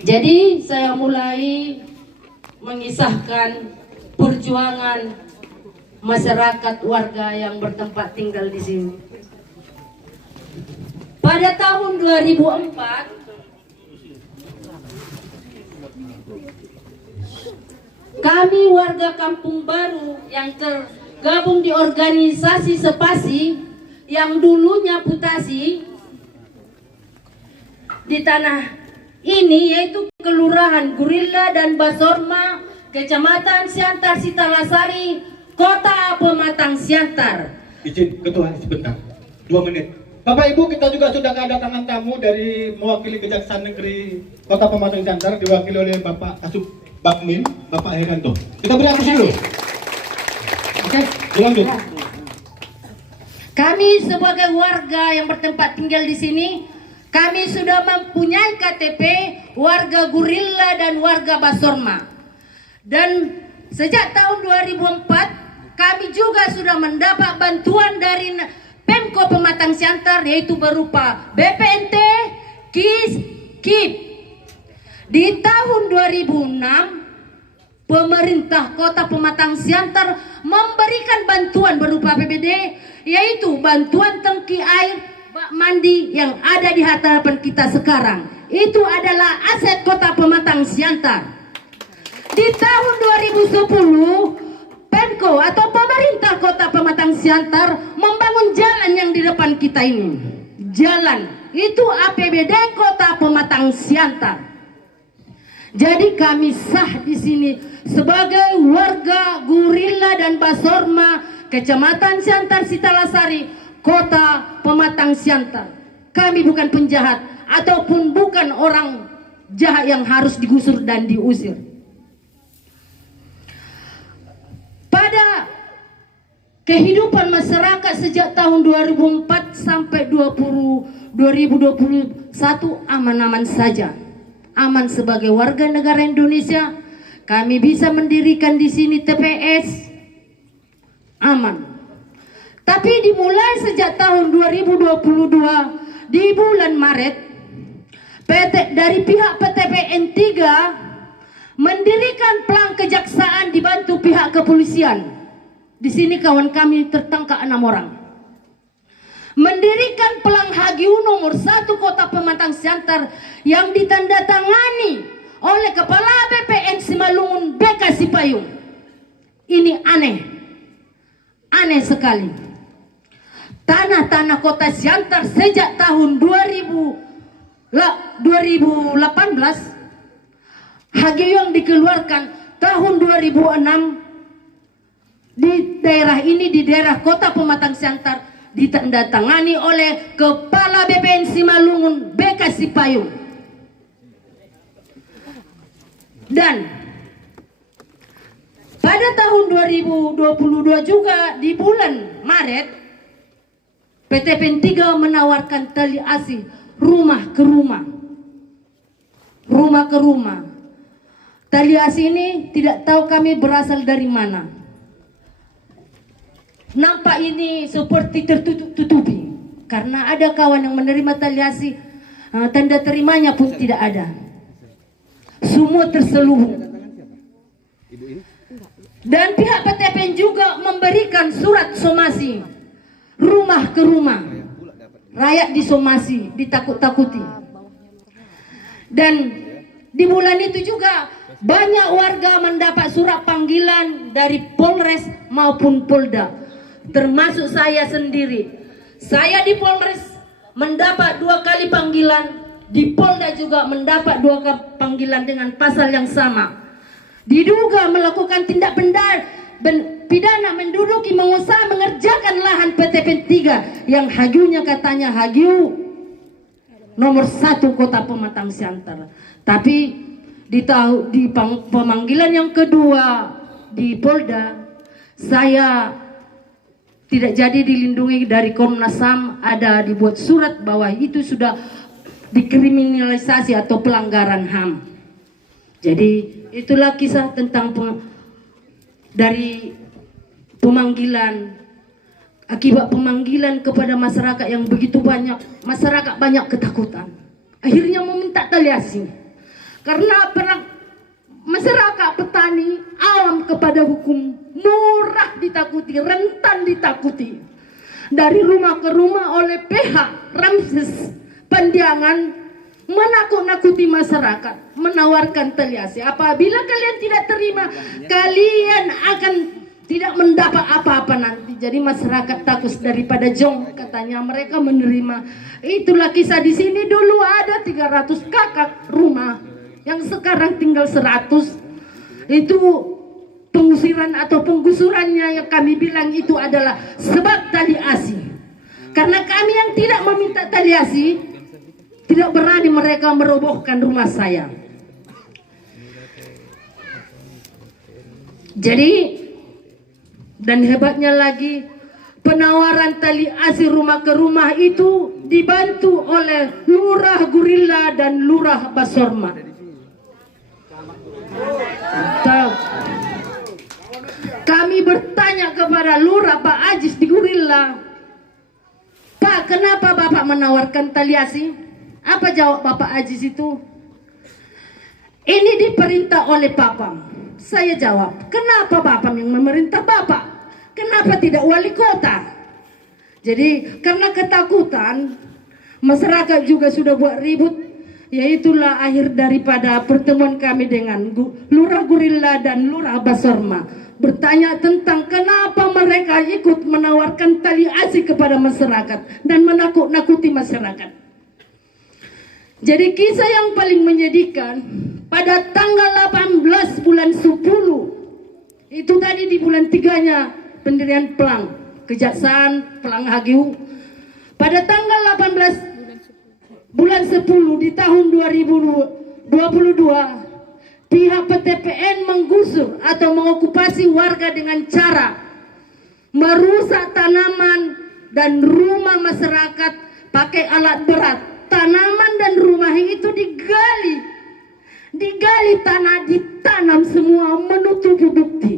Jadi saya mulai mengisahkan perjuangan masyarakat warga yang bertempat tinggal di sini. Pada tahun 2004, kami warga Kampung Baru yang tergabung di organisasi Sepasi yang dulunya Putasi di tanah ini, yaitu Kelurahan Gurilla dan Basorma, Kecamatan Siantar Sitalasari, Kota Pematang Siantar. Izin Ketua sebentar, 2 menit. Bapak Ibu, kita juga sudah kedatangan tamu dari mewakili Kejaksaan Negeri Kota Pematang Siantar, diwakili oleh Bapak Asub Bakmin, Bapak Heranto. Kita beri aplaus dulu. Oke, dilanjut. Kami sebagai warga yang bertempat tinggal di sini, kami sudah mempunyai KTP warga Gurilla dan warga Basorma. Dan sejak tahun 2004 kami juga sudah mendapat bantuan dari Pemko Pematang Siantar, yaitu berupa BPNT, KIS, KIP. Di tahun 2006 pemerintah Kota Pematang Siantar memberikan bantuan berupa APBD, yaitu bantuan tangki air bak mandi yang ada di hadapan kita sekarang. Itu adalah aset Kota Pematang Siantar. Di tahun 2010, Pemko atau pemerintah Kota Pematang Siantar membangun jalan yang di depan kita ini. Jalan itu APBD Kota Pematang Siantar. Jadi kami sah di sini sebagai warga Gurilla dan Basorma, Kecamatan Siantar Sitalasari, Kota Pematang Siantar. Kami bukan penjahat ataupun bukan orang jahat yang harus digusur dan diusir. Pada kehidupan masyarakat sejak tahun 2004 sampai 2021 aman-aman saja. Aman sebagai warga negara Indonesia. Kami bisa mendirikan di sini TPS. Aman. Tapi dimulai sejak tahun 2022 di bulan Maret, dari pihak PTPN 3 mendirikan pelang kejaksaan dibantu pihak kepolisian. Di sini kawan kami tertangkap 6 orang. Mendirikan pelang HGU nomor 1 Kota Pematang Siantar yang ditandatangani oleh Kepala BPN Simalungun BK Sipayung. Ini aneh. Aneh sekali. Tanah-tanah Kota Siantar sejak tahun 2018 HGU yang dikeluarkan tahun 2006 di daerah ini, di daerah Kota Pematang Siantar, ditandatangani oleh Kepala BPN Simalungun BK Sipayung. Dan pada tahun 2022 juga di bulan Maret, PTPN 3 menawarkan tali asih rumah ke rumah. Rumah ke rumah. Tali asih ini tidak tahu kami berasal dari mana. Nampak ini seperti tertutup-tutupi. Karena ada kawan yang menerima tali asih, tanda terimanya pun tidak ada. Semua terselubung. Dan pihak PTPN juga memberikan surat somasi rumah ke rumah. Rakyat disomasi, ditakut-takuti. Dan di bulan itu juga banyak warga mendapat surat panggilan dari Polres maupun Polda. Termasuk saya sendiri. Saya di Polres mendapat 2 kali panggilan, di Polda juga mendapat 2 kali panggilan dengan pasal yang sama. Diduga melakukan tindak pidana menduduki, mengusaha, mengerjakan lahan PTPN 3 yang HGU-nya katanya HGU nomor 1 Kota Pematang Siantar. Tapi di pemanggilan yang kedua di Polda, saya tidak jadi dilindungi dari Komnas HAM. Ada dibuat surat bahwa itu sudah dikriminalisasi atau pelanggaran HAM. Jadi itulah kisah tentang dari pemanggilan, akibat pemanggilan kepada masyarakat yang begitu banyak. Masyarakat banyak ketakutan, akhirnya meminta tali asih. Karena masyarakat petani awam kepada hukum, murah ditakuti, rentan ditakuti. Dari rumah ke rumah oleh pihak Ramses Pandiangan menakut-nakuti masyarakat, menawarkan taliasi. Apabila kalian tidak terima, kalian akan tidak mendapat apa-apa nanti. Jadi masyarakat takut daripada jong, katanya mereka menerima. Itulah kisah di sini. Dulu ada 300 kakak rumah, yang sekarang tinggal 100. Itu pengusiran atau penggusurannya yang kami bilang itu adalah sebab tali asi. Karena kami yang tidak meminta tali asi, tidak berani mereka merobohkan rumah saya. Jadi, dan hebatnya lagi, penawaran tali asi rumah ke rumah itu dibantu oleh Lurah Gurilla dan Lurah Basorma. Kami bertanya kepada Lurah Pak Ajis di Gurilla, Pak, kenapa Bapak menawarkan tali asi? Apa jawab Bapak Ajis itu? Ini diperintah oleh Papa. Saya jawab, kenapa Bapak yang memerintah Bapak? Kenapa tidak wali kota? Jadi karena ketakutan, masyarakat juga sudah buat ribut. Yaitulah akhir daripada pertemuan kami dengan Lurah Gurilla dan Lurah Basorma. Bertanya tentang kenapa mereka ikut menawarkan tali asi kepada masyarakat dan menakut-nakuti masyarakat. Jadi kisah yang paling menyedihkan, pada tanggal 18 bulan 10, itu tadi di bulan 3-nya pendirian Pelang, Kejaksaan Pelang HGU. Pada tanggal 18 bulan 10 di tahun 2022, pihak PTPN menggusur atau mengokupasi warga dengan cara merusak tanaman dan rumah masyarakat pakai alat berat. Tanaman dan rumah itu digali tanah, ditanam semua menutupi bukti.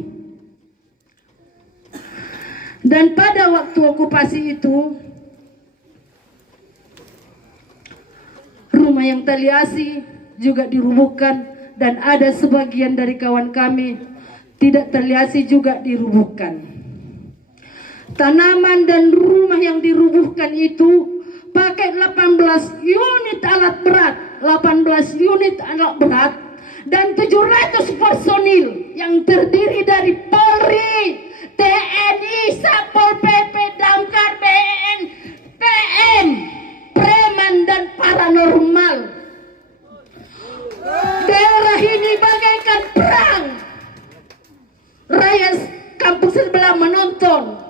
Dan pada waktu okupasi itu, rumah yang tali asi juga dirubuhkan, dan ada sebagian dari kawan kami tidak tali asi juga dirubuhkan. Tanaman dan rumah yang dirubuhkan itu pakai 18 unit alat berat, 18 unit alat berat, dan 700 personil yang terdiri dari Polri, TNI, Satpol PP, Damkar, BNN, PM, preman dan paranormal. Daerah ini bagaikan perang. Rakyat kampung sebelah menonton.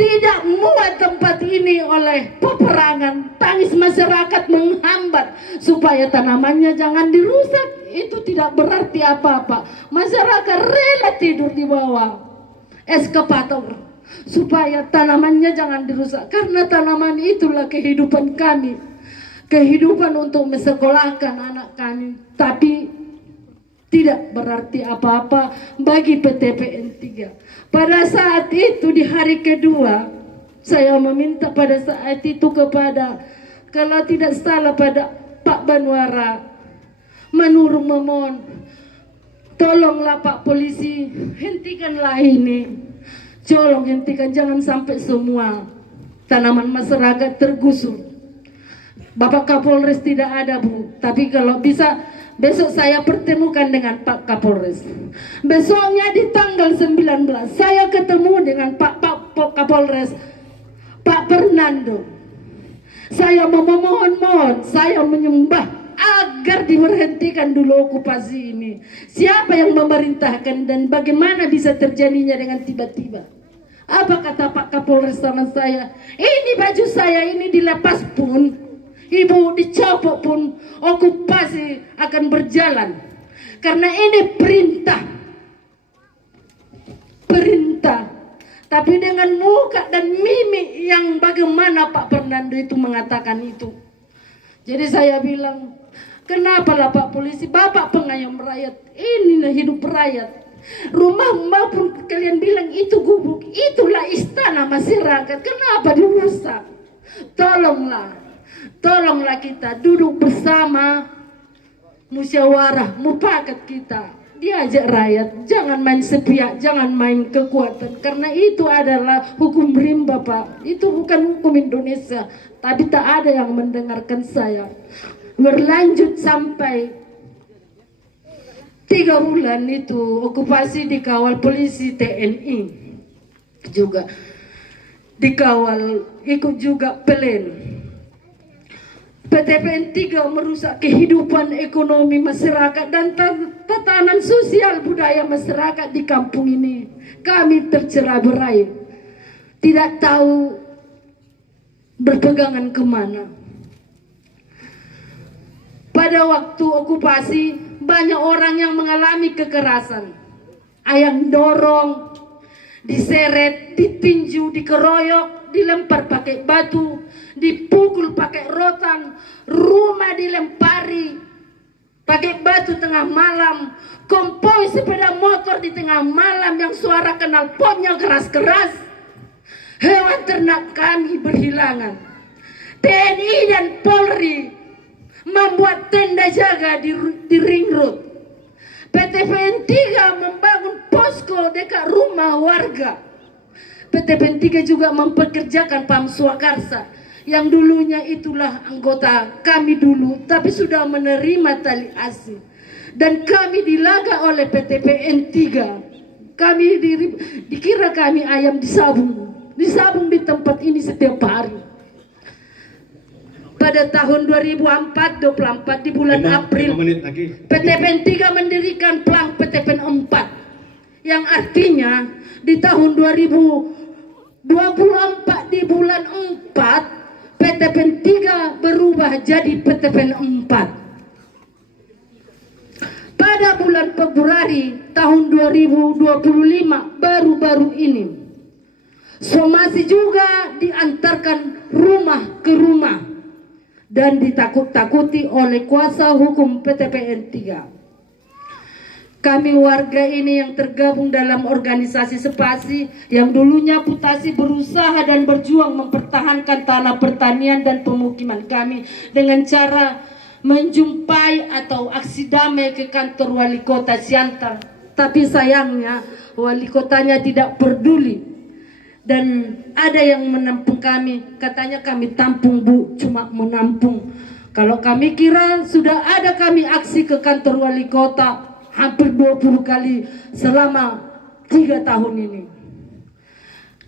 Tidak muat tempat ini oleh peperangan. Tangis masyarakat menghambat supaya tanamannya jangan dirusak. Itu tidak berarti apa-apa. Masyarakat rela tidur di bawah eskavator supaya tanamannya jangan dirusak. Karena tanaman itulah kehidupan kami. Kehidupan untuk mensekolahkan anak kami. Tapi tidak berarti apa-apa bagi PTPN 3. Pada saat itu di hari kedua, saya meminta pada saat itu kepada, kalau tidak salah pada Pak Banwara, menurut memohon, tolonglah Pak Polisi, hentikanlah ini. Tolong hentikan, jangan sampai semua tanaman masyarakat tergusur. Bapak Kapolres tidak ada, Bu, tapi kalau bisa besok saya pertemukan dengan Pak Kapolres. Besoknya di tanggal 19 saya ketemu dengan Pak Kapolres, Pak Fernando. Saya memohon, saya menyembah agar diberhentikan dulu okupasi ini. Siapa yang memerintahkan dan bagaimana bisa terjadinya dengan tiba-tiba? Apa kata Pak Kapolres sama saya? Ini baju saya ini dilepas pun, Ibu dicopot pun, okupasi akan berjalan. Karena ini perintah. Tapi dengan muka dan mimik yang bagaimana Pak Fernando itu mengatakan itu. Jadi saya bilang, kenapalah Pak Polisi, Bapak pengayom rakyat, inilah hidup rakyat. Rumah maupun kalian bilang itu gubuk, itulah istana masyarakat, kenapa dirusak? Tolonglah kita duduk bersama, musyawarah, mufakat kita. Diajak rakyat, jangan main sepihak, jangan main kekuatan. Karena itu adalah hukum rimba, Pak. Itu bukan hukum Indonesia. Tapi tak ada yang mendengarkan saya. Berlanjut sampai 3 bulan itu okupasi dikawal polisi TNI. Juga dikawal, ikut juga PLN. PTPN 3 merusak kehidupan ekonomi masyarakat dan tatanan sosial budaya masyarakat di kampung ini. Kami tercerai-berai, tidak tahu berpegangan kemana. Pada waktu okupasi banyak orang yang mengalami kekerasan. Ayam dorong, diseret, ditinju, dikeroyok, dilempar pakai batu, dipukul pakai rotan, rumah dilempari pakai batu tengah malam, konvoi sepeda motor di tengah malam yang suara knalpotnya keras-keras. Hewan ternak kami berhilangan. TNI dan Polri membuat tenda jaga di ring road. PTPN 3 membangun posko dekat rumah warga. PTPN 3 juga mempekerjakan Pam Swakarsa yang dulunya itulah anggota kami dulu, tapi sudah menerima tali asih. Dan kami dilaga oleh PTPN 3. Kami dikira kami ayam disabung di tempat ini setiap hari. Pada tahun 2024 di bulan April, PTPN 3 mendirikan Plang PTPN 4, yang artinya di tahun 2024 di bulan 4 PTPN 3 berubah jadi PTPN 4. Pada bulan Februari tahun 2025 baru-baru ini, somasi juga diantarkan rumah ke rumah dan ditakut-takuti oleh kuasa hukum PTPN 3. Kami warga ini yang tergabung dalam organisasi Sepasi yang dulunya Putasi berusaha dan berjuang mempertahankan tanah pertanian dan pemukiman kami dengan cara menjumpai atau aksi damai ke kantor wali kota Siantar. Tapi sayangnya wali kotanya tidak peduli. Dan ada yang menampung kami, katanya kami tampung Bu, cuma menampung. Kalau kami kira sudah ada kami aksi ke kantor wali kota hampir 20 kali selama 3 tahun ini.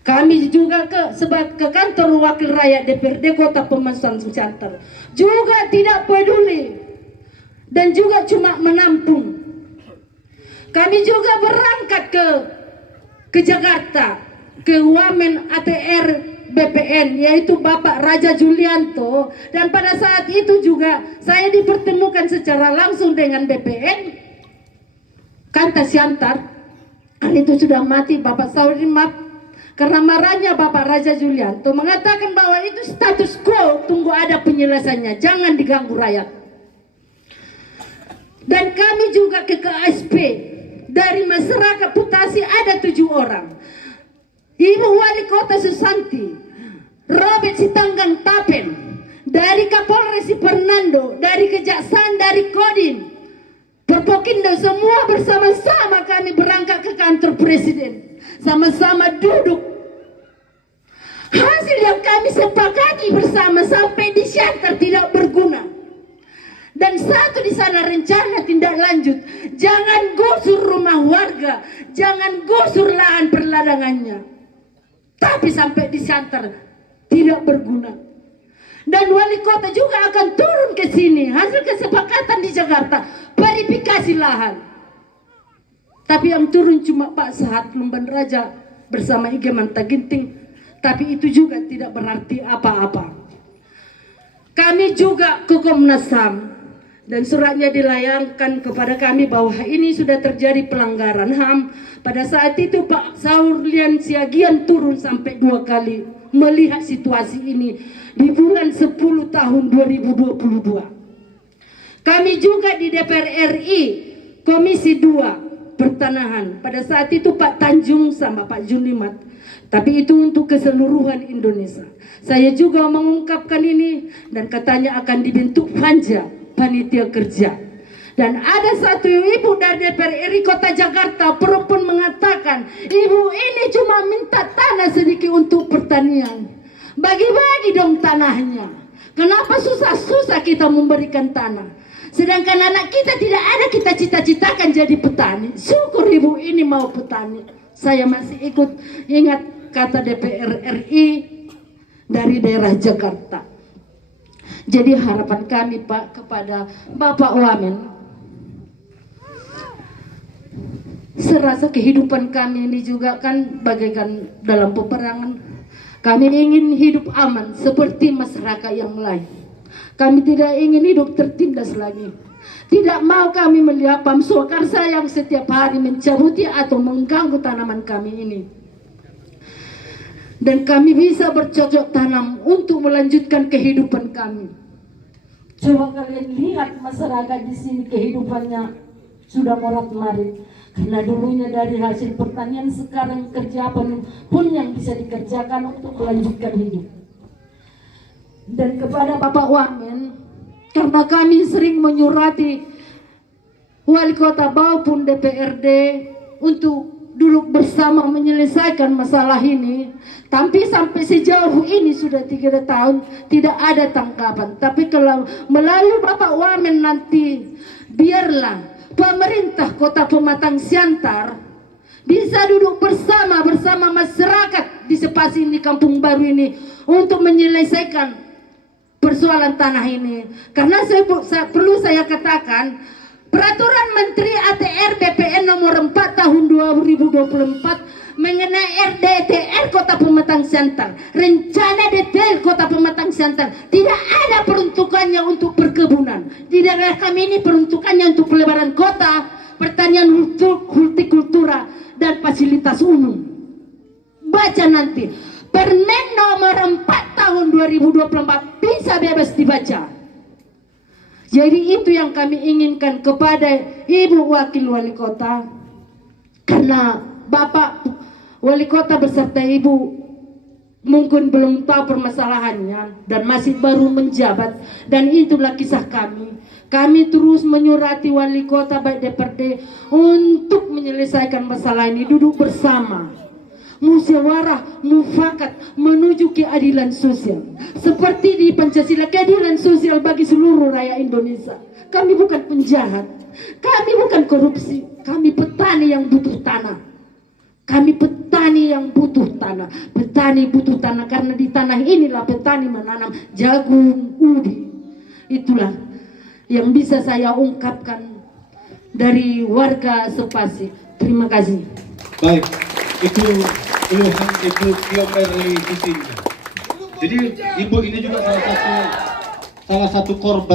Kami juga ke kantor wakil rakyat DPRD Kota Pematang Siantar, juga tidak peduli dan juga cuma menampung. Kami juga berangkat ke Jakarta, ke Wamen ATR BPN, yaitu Bapak Raja Julianto, dan pada saat itu juga saya dipertemukan secara langsung dengan BPN Kanta Siantar. Hari itu sudah mati Bapak Sauri, maaf, karena marahnya Bapak Raja Julianto mengatakan bahwa itu status quo, tunggu ada penyelesaiannya, jangan diganggu rakyat. Dan kami juga ke KSP dari masyarakat Putasi ada 7 orang. Ibu Wali Kota Susanti, Robert Sitanggang Tapen, dari Kapolres Fernando, dari Kejaksaan, dari Kodim, Perpokindo, semua bersama-sama kami berangkat ke kantor Presiden, sama-sama duduk. Hasil yang kami sepakati bersama sampai di Siantar tidak berguna. Dan satu di sana rencana tindak lanjut, jangan gusur rumah warga, jangan gusur lahan perladangannya. Tapi sampai di Siantar tidak berguna. Dan wali kota juga akan turun ke sini. Hasil kesepakatan di Jakarta, verifikasi lahan. Tapi yang turun cuma Pak Sahat Lumban Raja bersama IG Manta Ginting. Tapi itu juga tidak berarti apa-apa. Kami juga ke Komnas HAM. Dan suratnya dilayangkan kepada kami bahwa ini sudah terjadi pelanggaran HAM. Pada saat itu Pak Saulian Siagian turun sampai 2 kali melihat situasi ini di bulan 10 tahun 2022. Kami juga di DPR RI Komisi 2 Pertanahan. Pada saat itu Pak Tanjung sama Pak Junimat. Tapi itu untuk keseluruhan Indonesia. Saya juga mengungkapkan ini dan katanya akan dibentuk panja panitia kerja. Dan ada satu ibu dari DPR RI Kota Jakarta perempuan mengatakan, ibu ini cuma minta tanah sedikit untuk pertanian. Bagi-bagi dong tanahnya. Kenapa susah-susah kita memberikan tanah? Sedangkan anak kita tidak ada kita cita-citakan jadi petani. Syukur ibu ini mau petani. Saya masih ingat kata DPR RI dari daerah Jakarta. Jadi harapan kami Pak kepada Bapak Wamen, serasa kehidupan kami ini juga kan bagaikan dalam peperangan. Kami ingin hidup aman seperti masyarakat yang lain. Kami tidak ingin hidup tertindas lagi. Tidak mau kami melihat Pam Swakarsa yang setiap hari mencabuti atau mengganggu tanaman kami ini. Dan kami bisa bercocok tanam untuk melanjutkan kehidupan kami. Coba kalian lihat masyarakat di sini kehidupannya sudah morat-marit. Karena dulunya dari hasil pertanian, sekarang kerja apa pun yang bisa dikerjakan untuk melanjutkan hidup. Dan kepada Bapak Wamen, karena kami sering menyurati wali kota maupun DPRD untuk duduk bersama menyelesaikan masalah ini, tapi sampai sejauh ini sudah 3 tahun tidak ada tanggapan. Tapi kalau melalui Bapak Wamen nanti, biarlah pemerintah Kota Pematang Siantar bisa duduk bersama masyarakat di Sepasi ini, Kampung Baru ini, untuk menyelesaikan persoalan tanah ini. Karena perlu saya katakan, Peraturan Menteri ATR BPN nomor 4 tahun 2024 mengenai RDTR Kota Pematang Siantar, rencana detail Kota Pematang Siantar, tidak ada peruntukannya untuk perkebunan. Di daerah kami ini peruntukannya untuk pelebaran kota, pertanian, hortikultura, dan fasilitas umum. Baca nanti Permen nomor 4 tahun 2024, bisa bebas dibaca. Jadi itu yang kami inginkan kepada Ibu Wakil Wali Kota. Karena Bapak Wali Kota beserta Ibu mungkin belum tahu permasalahannya dan masih baru menjabat. Dan itulah kisah kami. Kami terus menyurati Wali Kota baik DPRD untuk menyelesaikan masalah ini, duduk bersama, musyawarah, mufakat menuju keadilan sosial. Seperti di Pancasila, keadilan sosial bagi seluruh rakyat Indonesia. Kami bukan penjahat, kami bukan korupsi, kami petani yang butuh tanah. Kami petani yang butuh tanah. Petani butuh tanah karena di tanah inilah petani menanam jagung, ubi. Itulah yang bisa saya ungkapkan dari warga Sepasi. Terima kasih. Baik, itu keluhan Ibu Kiomerli Siti. Jadi Ibu ini juga salah satu korban